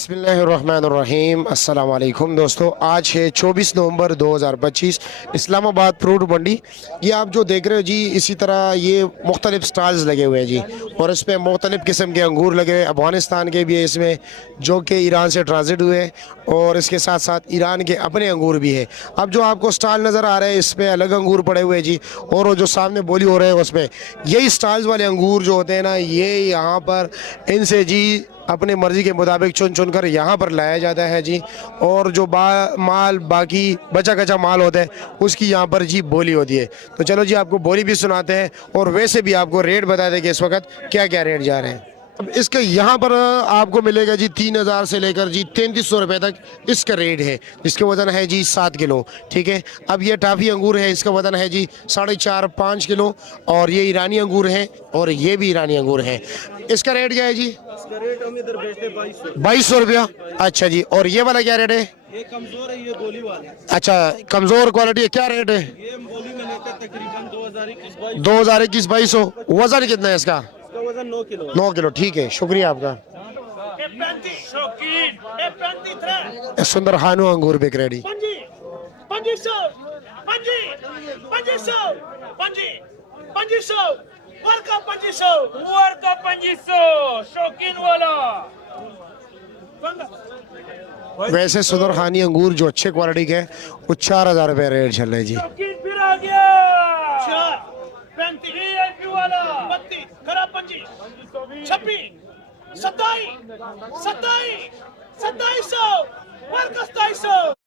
बिस्मिल्लाहिर्रहमानिर्रहीम। अस्सलाम वालेकुम दोस्तों, आज है 24 नवंबर 2025, इस्लामाबाद फ्रूट मंडी। ये आप जो देख रहे हो जी, इसी तरह ये मुख्तलिफ स्टॉल्स लगे हुए हैं जी, और इस पर मुख्तलिफ किस्म के अंगूर लगे हुए। अफ़गानिस्तान के भी है इसमें, जो कि ईरान से ट्रांजिट हुए, और इसके साथ साथ ईरान के अपने अंगूर भी है। अब जो आपको स्टॉल नज़र आ रहे हैं, इसमें अलग अंगूर पड़े हुए हैं जी, और वो जो सामने बोली हो रहे हैं उसमें यही स्टॉल्स वाले अंगूर जो होते हैं ना, ये यहाँ पर इनसे जी अपने मर्ज़ी के मुताबिक चुन चुन कर यहाँ पर लाया जाता है जी। और जो माल बाकी बचा कचा माल होता है उसकी यहाँ पर जी बोली होती है। तो चलो जी, आपको बोली भी सुनाते हैं और वैसे भी आपको रेट बता दें कि इस वक्त क्या क्या रेट जा रहे हैं। अब इसके यहाँ पर आपको मिलेगा जी 3000 से लेकर जी 3300 रुपये तक इसका रेट है, जिसका वज़न है जी 7 किलो। ठीक है। अब ये टाफ़ी अंगूर है, इसका वज़न है जी 4.5-5 किलो, और ये ईरानी अंगूर है, और ये भी ईरानी अंगूर है। इसका रेट क्या है जी? इसका रेट हम इधर बेचते 2200 रुपया। अच्छा जी, और ये वाला क्या रेट है? ये कमजोर है, ये गोली वाला। अच्छा, कमज़ोर क्वालिटी है, क्या रेट है? ये गोली में लेकर तकरीबन 2021-22। 2021-2200। वज़न कितना है इसका? इसका वजन 9 किलो। 9 किलो। ठीक है, शुक्रिया आपका। सुंदर हानू अंगूर बिक रेडी। शौकीन वाला। वैसे सुंदर हानी अंगूर जो अच्छे क्वालिटी के हैं वो 4000 रुपये रेट चल रहे हैं जी। शौकीन फिर आ गया। 35 वाला 32 खराब 25 26 27 27 2700 2700